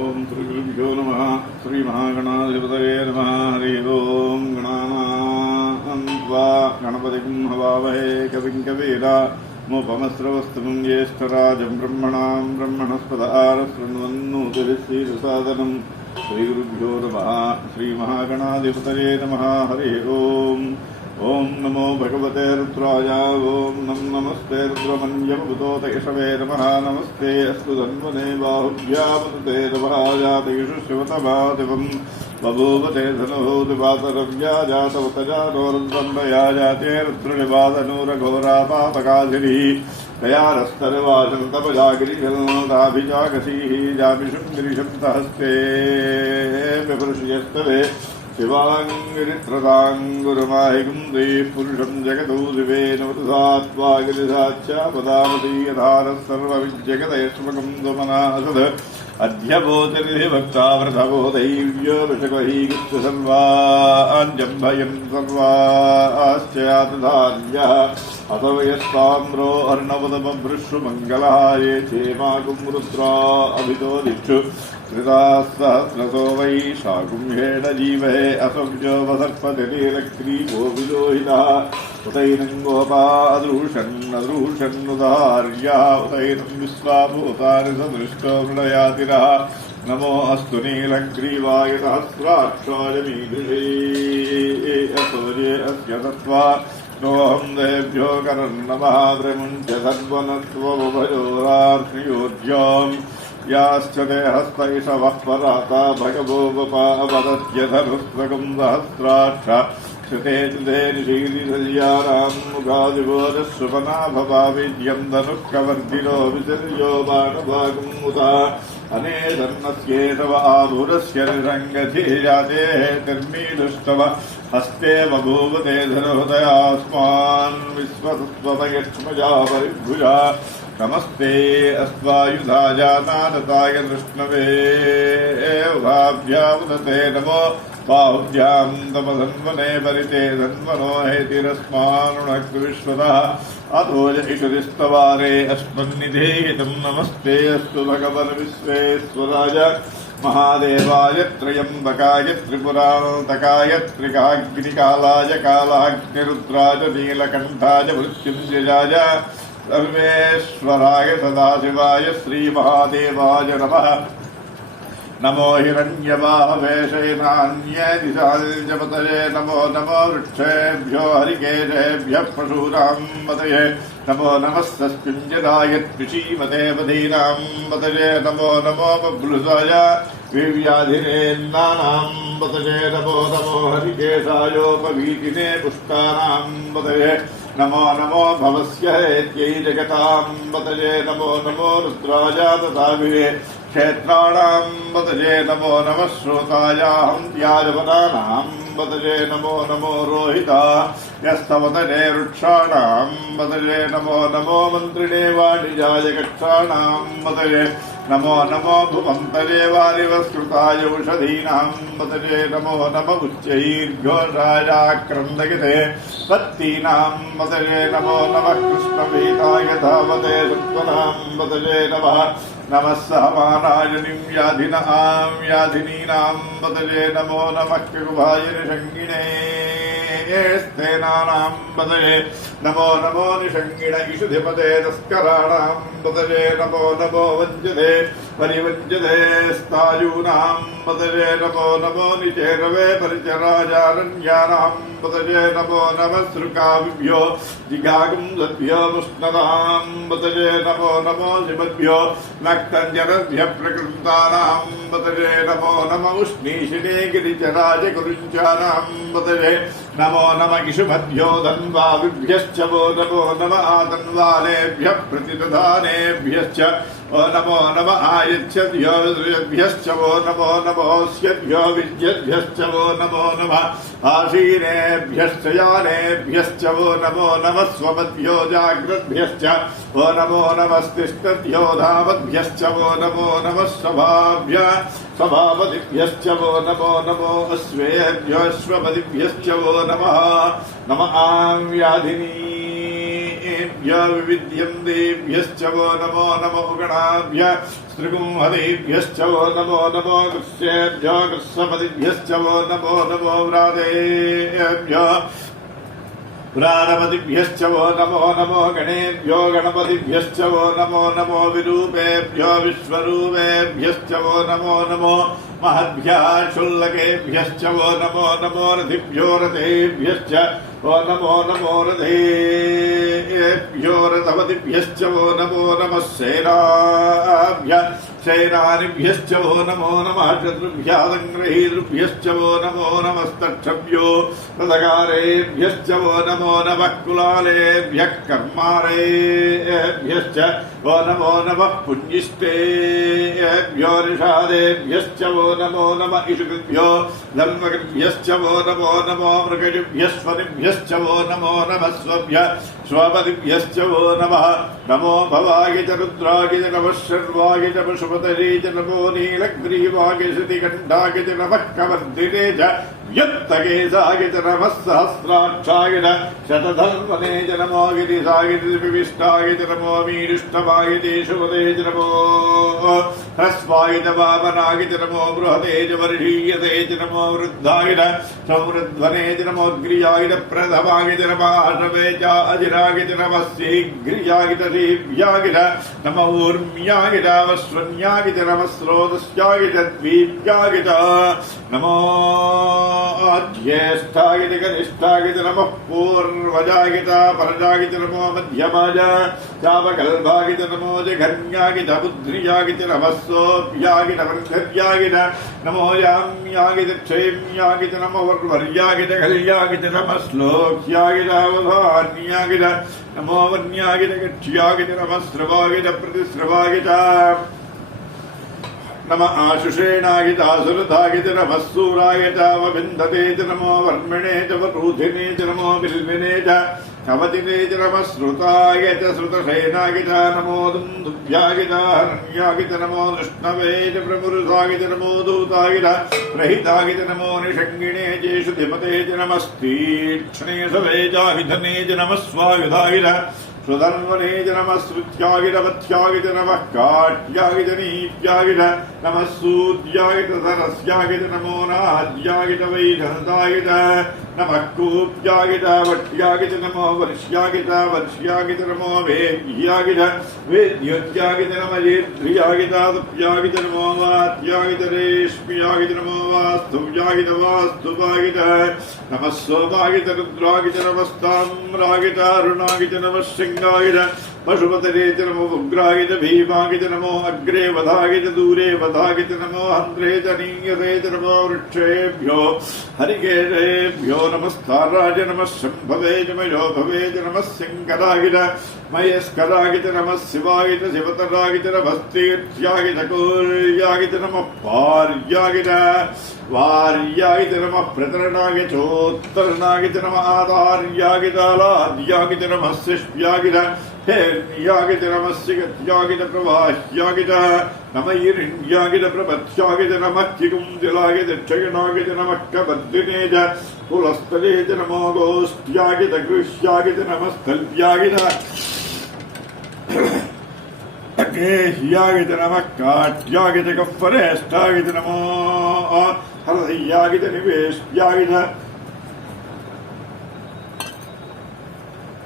ओम श्री गुरुभ्यो नमः। श्री महागणाधिपतये नमः। हरि ओम। गणानां त्वा गणपतिं हवामहे कविं कवीनामुपमस्रवस्तमं ज्येष्ठराजं ब्रह्मणां ब्रह्मणस्पत आरशृण्वन्नोतिभिः श्रीगुरुभ्यो नमः। श्री महागणाधिपतये नमः। हरि ओम। ओम नमो भगवते रुद्राय। ओम नमस्ते रुद्रमन्यमभूतोत यशवे नमः। नमस्ते अस्तु धन्वने बाहुभ्यामते नमः। जातेषु शिवतमादिवं बभूवते धनुभूतिपातरव्या जातवतजातो रुद्रन्दया जाते रुद्रनिवादनूरघोरापातकाधिभिः दयारस्तरवाचन्तपजागिरिजलताभिजागसीः जामिषुं गिरिशं सहस्ते विपुरुषयस्तवे शिवाङ्गिरित्रताङ्गुरुमाहिगुन्दे पुरुषं जगतो दिवेनवृधात्वा गिरिधाच्चापदामती यथारः सर्वविजगदयस्मकं स्वमनासद अध्यबोधनिधि भक्तावृतबोधैव्यो विषकहीकृत्य सर्वाञ्जम्भयन् सर्वाश्चयातधार्यः अथव यस्ताम्रो अर्णवदमभृशुमङ्गलः ये क्षेमाकुं रुद्रा अभितो दिक्षु त्रिदासहस्रसो वै शाकुम्भेण जीवहे असंजो वसर्पतिरीलक्रीवो विलोहितः उतैनं गोपा अदृशन्नुदार्यः उतैनं विश्वाभूतानि सदृष्टो मृडयातिरः नमो अस्तु नीलग्रीवाय सहस्राक्षाय मीदृशे असोजे अस्य तत्त्वा नोऽहं देभ्यो करन्नमः त्रिमुञ्च सद्वनत्वमुभयोरार्षयोज्याम् याश्च ते हस्तैषवः पराता भगवो वपावदत्यधनुस्वकं सहस्राक्ष श्रुते ते निशीलिशल्यानां मुखादिवोजस्वपनाभवाविद्यं धनुःकवर्धिनो विसर्यो बाणभागं मुदा अनेधर्मस्येतव आभुरस्य निरङ्गधीजातेः तिर्मीदुष्टव हस्ते बभूव ते धनुहृदयास्मान् विश्वतस्वतयक्ष्मजा परिभुजा नमस्ते अस्वायुधा जातानताय कृष्णवे उभाभ्यामुदते नमो बाहुभ्यां तमधन्वने परिते धन्वनो हेतिरस्मानुणक् विश्वतः अतो जहिषुरिस्तवारे अस्मन्निधेहितं नमस्ते अस्तु भगवन् विश्वेश्वराय महादेवाय त्र्यम्बकाय त्रिपुरान्तकाय त्रिकाग्निकालाय कालाग्निरुद्राय नीलकण्ठाय मृत्युञ्जयाय सर्वेश्वराय सदाशिवाय श्रीमहादेवाय नमः। नमो हिरण्यवाहवेशेनान्यदिशाल्जपतये नमो नमो वृक्षेभ्यो हरिकेशेभ्यः पशूनां पतये नमो नमः सस्मिञ्जदाय त्रिशीमते पदीनां पतये नमो नमो बभ्लुसाय विव्याधिनेन्नानां पतये नमो नमो हरिकेशायोपवीतिने पुष्टानां पतये नमो नमो भवस्य हेत्यै जगतां पतये नमो नमो रुद्राय तथाभिः क्षेत्राणां पतये नमो नमः श्रोतायाहन्त्याजपदानां पतये नमो नमो रोहिता यस्तवतने वृक्षाणां पतये नमो नमो मन्त्रिणे वाणिजाय कक्षाणां पतये नमो नमो भुवन्तये वारिवस्कृताय औषधीनां पतये नमो नम उच्चैर्घोषायाक्रन्दयते पत्तीनां पतये नमो नमः कृष्णपीताय धावते सत्त्वनां पतये नमः नमः सहमानाय व्याधिनां व्याधिनीनां पतये नमो नमः कृभाय निषङ्गिणे स्तेनानां पतये नमो नमो निषङ्गिण इषुधिपते तस्कराणां पतये नमो नमो वञ्जते परिवञ्जते स्तायूनां पतये नमो नमो निचेरवे परिचराजारण्यानां पतये नमो नमः सृकाविभ्यो जिगागुंसद्भ्यो मुष्णदां पतये नमो नमो शिवद्भ्यो नक्तञ्जनद्भ्यः प्रकृतानां पतये नमो नम उष्णीषिणे गिरिचराज कुरुञ्चानां पतये नमो नम इषुभद्भ्यो धन्वाविभ्यश्च वो नमो नम आतन्वालेभ्यः प्रतिदधानेभ्यश्च नमो नम आयच्छद्भ्यो विसृजद्भ्यश्च वो नमो नमोऽस्यद्भ्यो विद्यद्भ्यश्च वो नमो नमः आशीनेभ्यश्च यानेभ्यश्च वो नमो नमः स्वपद्भ्यो जाग्रद्भ्यश्च वो नमो नमस्तिष्ठद्भ्यो धावद्भ्यश्च वो नमो नमः स्वभावदिभ्यश्च वो नमो नमो अश्वेभ्यो अश्वपदिभ्यश्च वो नमः नम आं व्याधिनी गणेभ्य विविध्यन्तेभ्यश्च वो नमो नमो गणाभ्य स्त्रिगुंहदेभ्यश्च वो नमो नमो कृष्येभ्यो कृष्णपतिभ्यश्च वो नमो नमो व्रातेभ्यो व्रारपतिभ्यश्च वो नमो नमो गणेभ्यो गणपतिभ्यश्च वो नमो नमो विरूपेभ्यो विश्वरूपेभ्यश्च वो नमो नमो महद्भ्यः शुल्लकेभ्यश्च वो नमो नमो रथिभ्यो रथेभ्यश्च वो नमो नमो रथेभ्यो रथपतिभ्यश्च वो नमो नमः सेनाभ्यः शैरानिभ्यश्च वो नमो नमः शत्रुभ्यः संग्रहीतृभ्यश्च वो नमो नमस्तक्षभ्यो रथकारेभ्यश्च वो नमो नमः कुलालेभ्यः कर्मारेभ्यश्च वो नमो नमः पुञ्जिष्टेभ्यो निषादेभ्यश्च वो नमो नमः इषुकृभ्यो धर्मकृभ्यश्च वो नमो नमो मृगजुभ्यस्वनिभ्यश्च वो नमो नमः स्वभ्यः स्वपतिभ्यश्च वो नमः नमो भवाय च रुद्राय च नमः शर्वाय च पशुपतये च नमो नीलग्रीवाय श्रुतिकण्ठाय च नमः कवर्धिने च व्यक्तकेशाय च नमः सहस्राक्षाय च शतधन्वने च नमो गिरिशाय च विविष्टाय च नमो मीरुष्टवाय च शुभदे च नमो ह्रस्वाय च वामनाय च नमो बृहते च वर्षीयते च नमो वृद्धाय च संवृध्वने च नमो ग्रियाय च प्रथमाय च नमः हर्षवे च अजिराय च नमः शीघ्रियाय च शीभ्याय च नमो ऊर्म्याय च वस्वन्याय च नमः स्रोतस्याय च द्वीप्याय च नमो ज्येष्ठाय च कनिष्ठाय च नमः पूर्वजाय च परजाय च नमो मध्यमाय चापकल्पाय च नमो जघन्याय च बुद्ध्रियाय च नमः सोऽभ्याय च वर्धर्याय च नमो याम्याय च क्षेम्याय च नमो वर्वर्याय च कल्याय च नमः श्लोक्याय च अवधान्याय च नमो वन्याय च गच्छ्याय च नमः श्रवाय च प्रतिश्रवाय च नमः आशुषेणाय च आसुरथाय च नमः सूराय च वविन्धते च नमो वर्मिणे च वरूधिने च नमो बिल्विने च कवतिने च नमः श्रुताय च श्रुतसेनाय च नमो दुन्दुभ्याय च हरण्याय च नमो विष्णवे च प्रमुरुषाय च नमो दूताय च प्रहिताय च नमो निषङ्गिणे च श्रुतिमते च नमस्तीक्ष्णे सवे च विधने च नमः स्वायुधाय च सुधन्वने च नमः श्रुत्याय च वत्याय च नमः काट्याय च नीप्याय च नमः सूर्याय च सरस्याय च नमो नाद्याय च वैधनताय च नमः कूप्याय च वट्याय च नमो वर्ष्याय च वर्ष्याय च नमो वेद्याय च वेद्योत्याय च नमः येद्रियाय च दुप्याय च नमो वात्याय च रेश्म्याय च नमो वास्तुव्याय च वास्तुवाय च नमः सोमाय च रुद्राय च नमस्ताम्राय च अरुणाय च नमः सिंहाय च पशुपतये च नमो उग्राय च भीमाय च नमो अग्रे वधाय च दूरे वधाय च नमो हन्त्रे च नीयते च नमो वृक्षेभ्यो हरिकेशेभ्यो नमस्ताराय च नमः शम्भवे च मयोभवे च नमः सिंहराय च मयस्कराय च नमः शिवाय च शिवतराय च नमस्तीर्थ्याय च कौर्याय च नमः पार्याय च वार्याय च नमः प्रतरणाय चोत्तरणाय च नमः आधार्याय च लाद्याय च नमः शिष्याय च हेर्याय च नमः सिगत्याय च प्रवाह्याय च नमः ईरिण्याय च प्रपथ्याय च नमः चिकुञ्जलाय च क्षयणाय च नमः कबद्धिने च कुलस्थले च नमो गोष्ठ्याय च गृह्याय च नमः स्थल्प्याय च गेह्याय च नमः काट्याय च कफ्फरेष्ठाय च नमो हरदय्याय च निवेश्याय च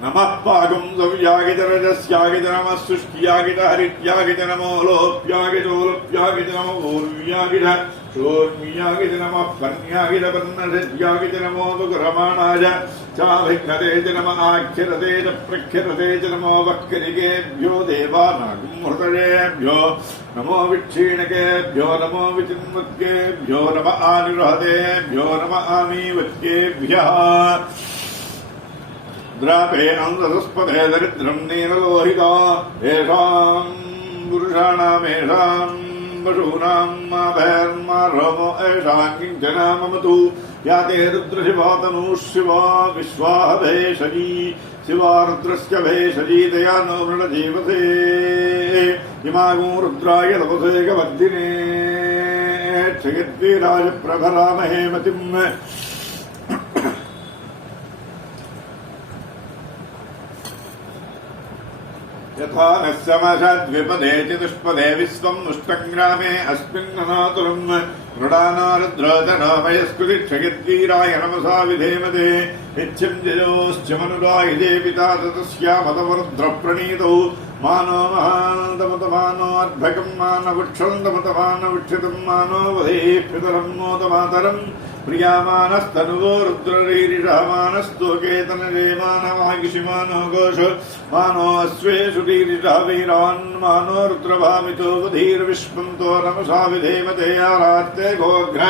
नमः पागुंसव्याय च रजस्याय च नमः शुष्क्याय च हरित्याय च नमो लोप्याय च ओलप्याय च नमो ऊर्व्याय च शोर्म्याय च नमः पन्याय च पर्णसिद्ध्याय च नमो दुग्रमाणाय चाभिघ्नते च नमः आख्यरते च प्रख्यरते च नमो वक्करिकेभ्यो देवानागुंहृतयेभ्यो नमो विक्षीणकेभ्यो नमो विचिन्वत्केभ्यो नमः आनिर्हतेभ्यो नमः आमीवत्केभ्यः द्रापे अंधस्पदे दरिद्रं नीललोहिता येषां पुरुषाणामेषां पशूनां माभैर्मा रोमो येषां किञ्चना ममतु या ते रुद्रशिवा तनुः शिवा विश्वाह भेषजी शिवा रुद्रस्य भेषजी दया नो मृणजीवसे इमागुं रुद्राय तपसे कवर्धिने क्षयद्वीराय प्रभरामहे मतिम् यथा न समषद्विपदे चतुष्पदे विश्वम् मुष्टङ्ग्रामे अस्मिन्ननातुरम् मृडानारुद्रोदनामयस्कृतिक्षयद्वीराय नमसा विधेमते इच्छम् जयोश्च मनुरायुधे पिता ततस्यामतवरुद्रप्रणीतौ मानो महान्तमतमानो अर्भकम् मानवुक्षन्तमतमानवुक्षितम् मानो वधेः पितरम् मोदमातरम् प्रियामानस्तनुवो रुद्ररीरिषामानस्तोकेतनरे मानवागिषिमानो घोष मानो अश्वेषु रीरिषा वीरान् मानो रुद्रभामितो वधीर्विश्वन्तो नमसा विधेमते आरात्ते गोघ्न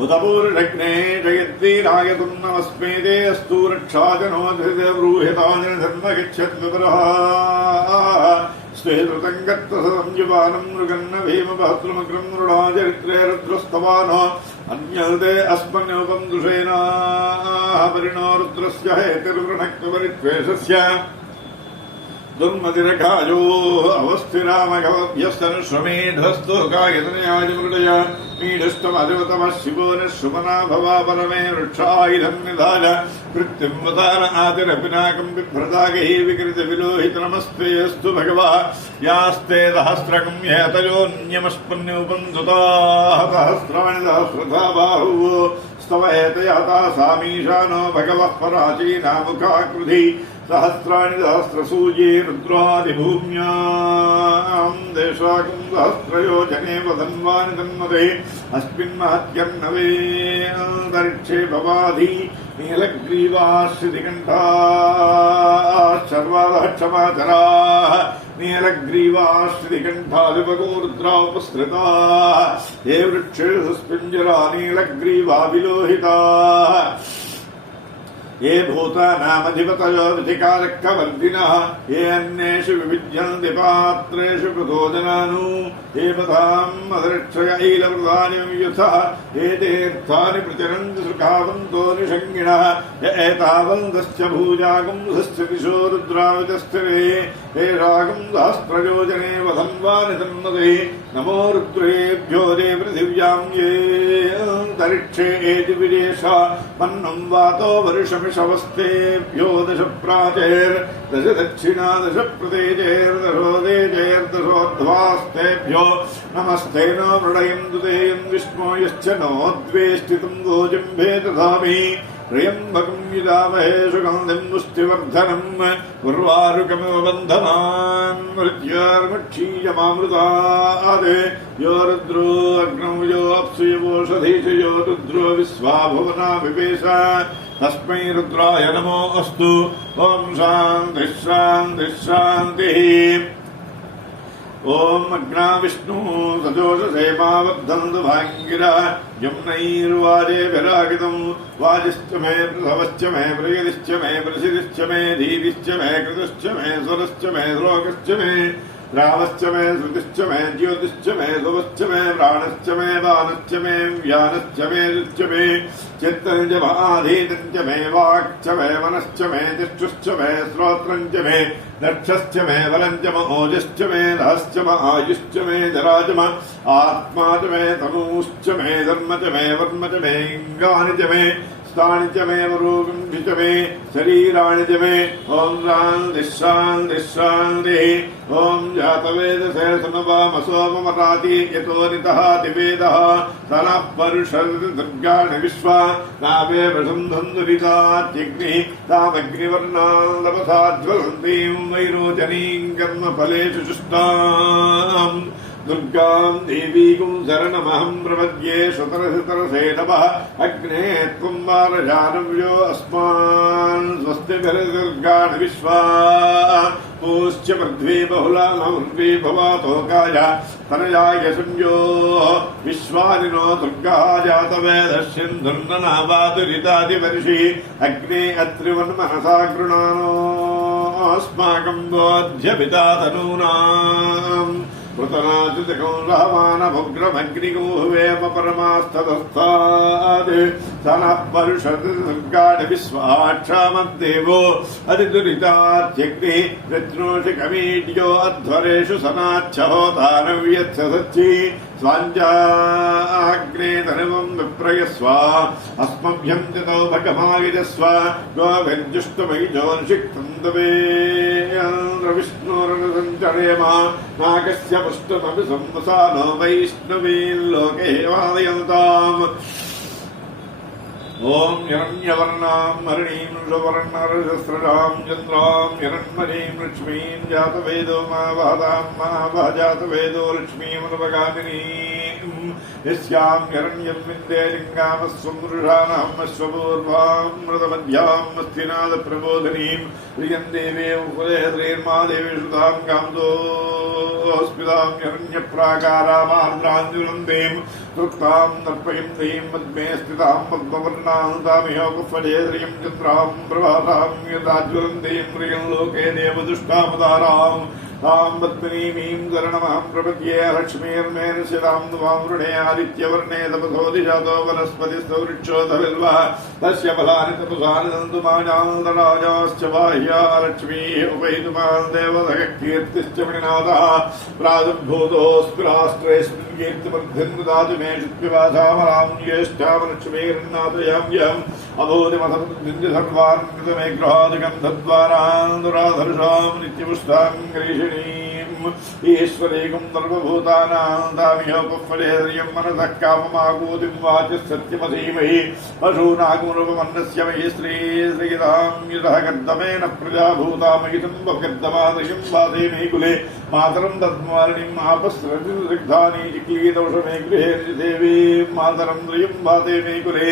उदपूर्णग्ने जयद्वीराय तुम् नमस्मेते अस्तु रक्षाजनो ब्रूहिताजनधर्म गच्छद्विपरः स्वेतृतम् गत्तसंयुवानम् मृगन्न भीमभद्रमग्रम् मृडाचरित्रे रुद्रस्तवानो अन्यते अस्मन्योपम् दृशेना परिणो रुद्रस्य हेतिर्वृणक्तपरित्वेषस्य दुर्मतिरकायो अवस्थिरामघवभ्यस्तनुश्रमेध्वस्तो कायतनयाजमृडय मीढष्टमधिवतमः शिवो निःशुमना भवा परमे वृक्षायुधम् निधाय कृत्तिम्वतान आतिरपिनाकम् बिभ्रतागैः विकृतविलोहितनमस्तेऽस्तु भगवा यास्ते सहस्रकम् ह्यतयोऽन्यमस्पन्योपम् सुताः सहस्राणि सहस्रथा बाहुः स्तवयतयता सामीशानो भगवः पराचीनामुखाकृधि सहस्राणि सहस्रसूये रुद्रादिभूम्याम् देशाकम् सहस्रयोजने वदन्वानि तन्मते अस्मिन्महत्यर्णवे अन्तरिक्षे भवाधि नीलग्रीवाश्रितिकण्ठाः सर्वादः क्षमाचराः नीलग्रीवाश्रितिकण्ठादिपगो रुद्रा उपसृताः ये वृक्षेषु सुस्पिञ्जरा नीलग्रीवा विलोहिताः ये भूतानामधिपतयो विधिकारक्षवर्धिनः ये अन्येषु विविध्यन्ति पात्रेषु प्रतोदनानु ये पदाम् अधरक्षयैलवृतानि वियुथः ये तीर्थानि प्रचरन्ति सुखावन्तो निषङ्गिणः य एतावन्तश्च भूजागुंसश्च दिशो रुद्रावितस्थिरे हे रागम् सहस्रयोजने वधन्वानि तन्मते नमो रुद्रेभ्यो दे पृथिव्याम् ये अन्तरिक्षे एति विदेशा मन्नम् वातो वर्षमिषवस्तेभ्यो दश प्राचेर्दश दक्षिणा दश प्रदेशेर्दशोदेशेर्दशोध्वास्तेभ्यो नमस्ते नो मृडयन्तु तेयम् विष्णो यश्च नोद्वेष्टितम् गोजिम्भे दधामि त्र्यम्बकम् यजामहे सुगन्धिम् पुष्टिवर्धनम् उर्वारुकमिव बन्धनान् मृत्युर्मुक्षीयमामृतात् यो रुद्रो अग्नौ यो अप्सु यवोषधीषु यो रुद्रो विश्वा भुवना विवेश तस्मै रुद्राय नमो अस्तु ॐ शान्तिः शान्तिः शान्तिः ओम अग्ना विष्णु सजोषसेमाबद्धन्तु भाङ्गिरा यमुनैर्वाजे विरागितम् वाजिश्च मे पृथवश्च मे प्रियदिश्च मे प्रसिदिश्च मे धीविश्च मे कृतश्च मे स्वरश्च मे श्लोकश्च मे रामश्च मे श्रुतिश्च मे ज्योतिश्च मे सुवश्च मे प्राणश्च मे बाणश्च मे व्यानश्च मे दुश्च मे चित्तम् च महाधीतम् च मे वाक्च मे मनश्च मे चक्षुश्च मे श्रोत्रम् च मे दक्षश्च मे बलम् च ओजश्च मे रहश्च आयुश्च मे जरा च आत्मा च मे तनूश्च मे धर्म च मे वर्म च मे इङ्गानि च मे स्थानि च मे वरोगुंभि च मे शरीराणि च मे ॐ शान्तिः शान्तिः शान्तिः ॐ जातवेदसे सुनवामसोममराति यतो नितः दिवेदः सनः परुषर्ति दुर्गाणि विश्वा नावे वसन्धन्दुरितात्यग्निः तामग्निवर्णान् लभसा ज्वलन्तीं वैरोचनीं कर्मफलेषु जुष्टाम् दुर्गाम् देवीकुम् शरणमहम् प्रपद्ये सुतरसुतरसे नमः अग्ने त्वम् वारजानव्यो अस्मान् स्वस्तिभिर्दुर्गाणि विश्वा पूश्च पृथ्वी बहुलामूर्वी भवातोकाय तनयाय संयो विश्वानिनो दुर्गः जातवेदस्यन्धुर्ननावातुरितादिवर्षि अग्ने अत्रिवन्मनसा गृणानो अस्माकम् बोध्यपिता तनूनाम् पृतनाचितकौ रहमानभुग्रमग्निगो हुवेम परमास्तदस्तात् सनः विश्वाक्षामद्देवो अतिदुरितात्यग्नि रत्नोषि कमीड्यो अध्वरेषु सनाच्छहोतानव्यत्स सच्ची स्वाञ्जाग्ने तनुवं विप्रयस्व अस्मभ्यं ततो भगमागिजस्व गोभिर्जुष्टमयिजोर्षिक्तं दवेन्द्रविष्णुरनुसञ्चरेम नागस्य पुष्टमपि संवसानो वैष्णवील्लोके वादयन्ताम् ओम हिरण्यवर्णां हरिणीं सुवर्णरजस्रजां चन्द्रां हिरण्मयीं लक्ष्मीं जातवेदो महाभाजातवेदो लक्ष्मीमनुपगामिनीं यस्यां हिरण्यं विन्दे लिङ्गामस्वं पुरुषाणां अश्वपूर्वां मृतमध्यां मस्तिनादप्रबोधिनीं प्रियं देवे उपदेहद्रेर्मा देवी सुतां कामदोऽस्मितां हिरण्यप्राकारामार्द्राञ्जुलन्तीं तृप्तां तर्पयन्तीं मद्मे स्थितां पद्मवर्णां तामिहोपफलेन्द्रियं चन्द्रां प्रभातां यदाज्वलन्तीं प्रियं लोके देवदुष्टामुदारां तां पद्मिनीमीं शरणमहं प्रपद्ये लक्ष्मीर्मेनशिरां त्वां वृणे आदित्यवर्णे तपसोऽधिजातो वनस्पतिस्थो वृक्षोऽधविल्वः तस्य फलानि तपसानि सन्तु माजान्तराजाश्च बाह्या लक्ष्मीः उपैतुमां देवतः कीर्तिश्च मणिनाथः प्रादुर्भूतोऽस्मिराष्ट्रेऽस्मिन् कीर्तिमर्धिन् ददातु मे चित्पिपासामलां ज्येष्ठामलक्ष्मीर्नाथयाम्यहम् अभूतिमसर्वान् कृतमे गृहादिकं तद्वारान्दुराधर्षां नित्यपुष्टां गरीषिणीम् ईश्वरीकं सर्वभूतानां तामिहोपफलेन्द्रियं मनसः काममाकूतिं वाचिः सत्यमधीमहि पशूनागुरुपमन्नस्य मयि श्रीश्रीतां यतः कर्दमेन प्रजाभूतामहितं वकर्दमादयं वासे मे कुले मातरं दद्मालिनीम् आपस्रतिर्दग्धानि चिक्लीदोषमे गृहे देवीं मातरं द्रियं वासे मे कुले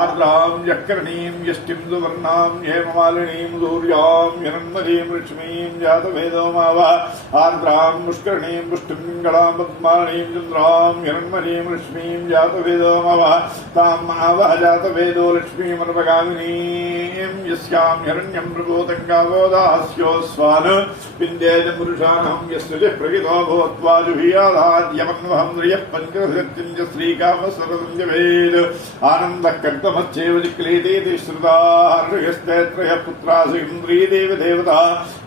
आर्द्रां यक्करणीं यष्टिं सुवर्णां हेममालिनीं सूर्यां हिरण्मयीं लक्ष्मीं जातवेदो मावा आर्द्रां पुष्करणीं पुष्टिं पिङ्गलां पद्मालिनीं चन्द्रां हिरण्मयीं लक्ष्मीं जातवेदो मावा तां मावः जातवेदो लक्ष्मीमनुपगामिनीं यस्यां हिरण्यं प्रभूतं गावोदास्योस्वान् विन्देज पुरुषाणां यस्य प्रगितो भूत्वा जुहीयादाद्यमन्वहं ह्रियः पञ्चसत्यं च श्रीकामसरदं जवेत् आनन्दः कर्तमश्चैव जिक्लीतीति श्रुता त्रयः पुत्रासि इन्द्रीदेवी देवता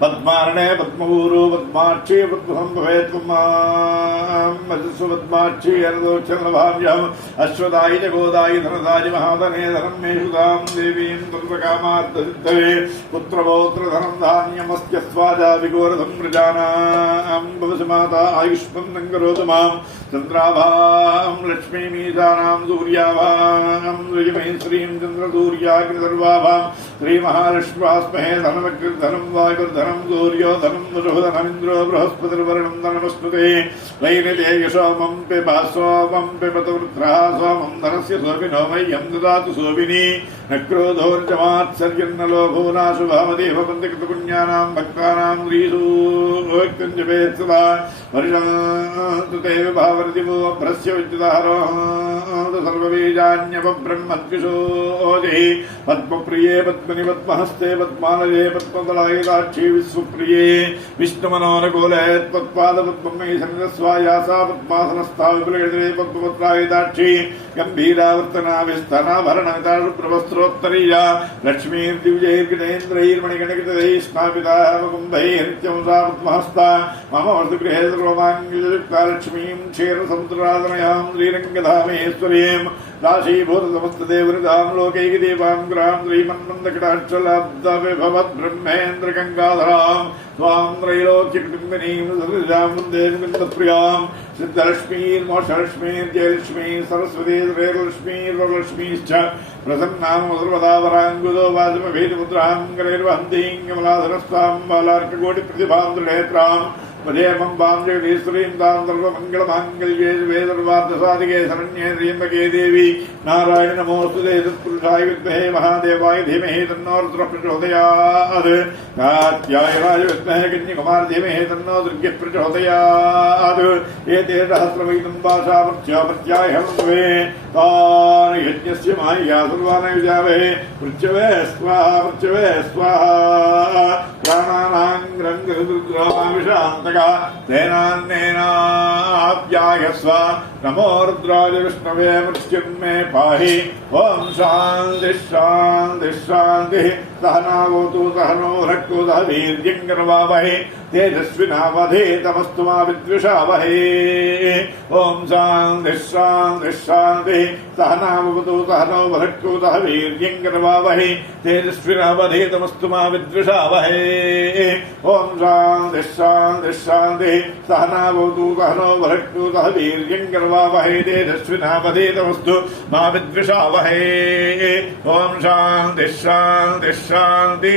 पद्मार्णे पद्मपूरो पद्माक्षी पद्मसम्भवेत् त्वमां पद्माक्षी अरदोक्षरभाव्यम् अश्वदायि च गोदायि धनदायि महाधने धनं मे सुतां देवीं सर्वकामार्थसिद्धये पुत्रपौत्रधनं धान्यमस्य स्वाजा विघोरधं प्रजानां भवसि माता आयुष्मन्दं करोतु मां चन्द्राभां लक्ष्मीमीशानां सूर्याभां ऋजिमहीं श्रीं चन्द्रसूर्याग्निसर्वाभां श्रीमहालक्ष्म्यास्महे धनमग्निर्धनं वायुर्धनं सूर्यो धनं वशुधनमिन्द्रो बृहस्पतिर्वर्णं धनमस्नुते वैनिते यशोमं पिब सोमं पिबत वृत्रः सोमं धनस्य सोमिनो मह्यं ददातु सोमिनी न क्रोधोर्जमात्सर्यन्न लोभो नाशुभामदेव बन्धकृतपुण्यानां भक्तानां श्रीसूक्तं जपेत् सदा वर्षन्तु ते विभावरतिवो भ्रस्य विद्युदारो सर्वबीजान्यपब्रह्मद्विषोदिः पद्मप्रिये पद्मनि पद्महस्ते पद्मालये पद्मदलाये दाक्षी विश्वप्रिये विष्णुमनोरकोले त्वत्पादपद्ममयि सन्निधस्वायासा पद्मासनस्था विपुलेन्द्रे पद्मपत्राय दाक्षी गम्भीरावर्तनाभिस्तनाभरणमिताशु प्रवस्त्रोत्तरीया लक्ष्मीर्दिव्यैर्गणेन्द्रैर्मणिगणकृतैः स्नापिताः कुम्भैः नित्यं सा पद्महस्ता मम वर्तगृहे सर्वमाङ्गल्ययुक्ता लक्ष्मीं क्षीरसमुद्रादनयां श्रीरङ्गधामेश्वरीं राशीभूतसमस्तदेवृतां लोकैकदेवां ग्रां श्रीमन्मन्दकटाक्षलब्धविभवद्ब्रह्मेन्द्रगङ्गाधरां त्वां त्रैलोक्यकुटुम्बिनीं सृजां वन्दे मुकुन्दप्रियां सिद्धलक्ष्मीर्मोक्षलक्ष्मीर्जयलक्ष्मी सरस्वती श्रेयलक्ष्मीर्वरलक्ष्मीश्च प्रसन्नां सर्वदा वराङ्गुदो वाचमभेदमुद्रां गणैर्वहन्तीं कमलाधरस्तां बालार्ककोटिप्रतिभां दृढेत्रां वदेमं वां जगदीश्वरीं तां सर्वमङ्गलमाङ्गल्ये शिवे सर्वार्थसाधिके शरण्ये त्र्यम्बके देवी नारायण नमोऽस्तुते तत्पुरुषाय विद्महे महादेवाय धीमहि तन्नो रुद्रः प्रचोदयात् कात्यायनाय विद्महे कन्याकुमारी धीमहि तन्नो दुर्गः प्रचोदयात् एते सहस्रवैतं भाषाप्रत्याहं द्वे तान् यज्ञस्य मायया सर्वान् युजामहे पृच्छवे स्वाहा प्राणानां रङ्गरुद्रामाविशान्तका तेनान्नेनाप्यायस्व नमो रुद्राय विष्णवे मृत्युन्मे पाहि ओम शांति शांति शांति सहनावतु सहनो भुनक्तु सह वीर्यं करवावहै तेजस्विनावधीतमस्तु मा विद्विषावहै ओम शांति शांति शांति सहनावतु सहनो भुनक्तु सह वीर्यं करवावहै तेजस्विनावधीतमस्तु मा विद्विषावहै ओम शांति शांति शांति सहनावतु सहनो भुनक्तु सह वीर्यं करवावहै तेजस्विनावधीतमस्तु मा विद्विषावहै ओम शांति शांति शांति।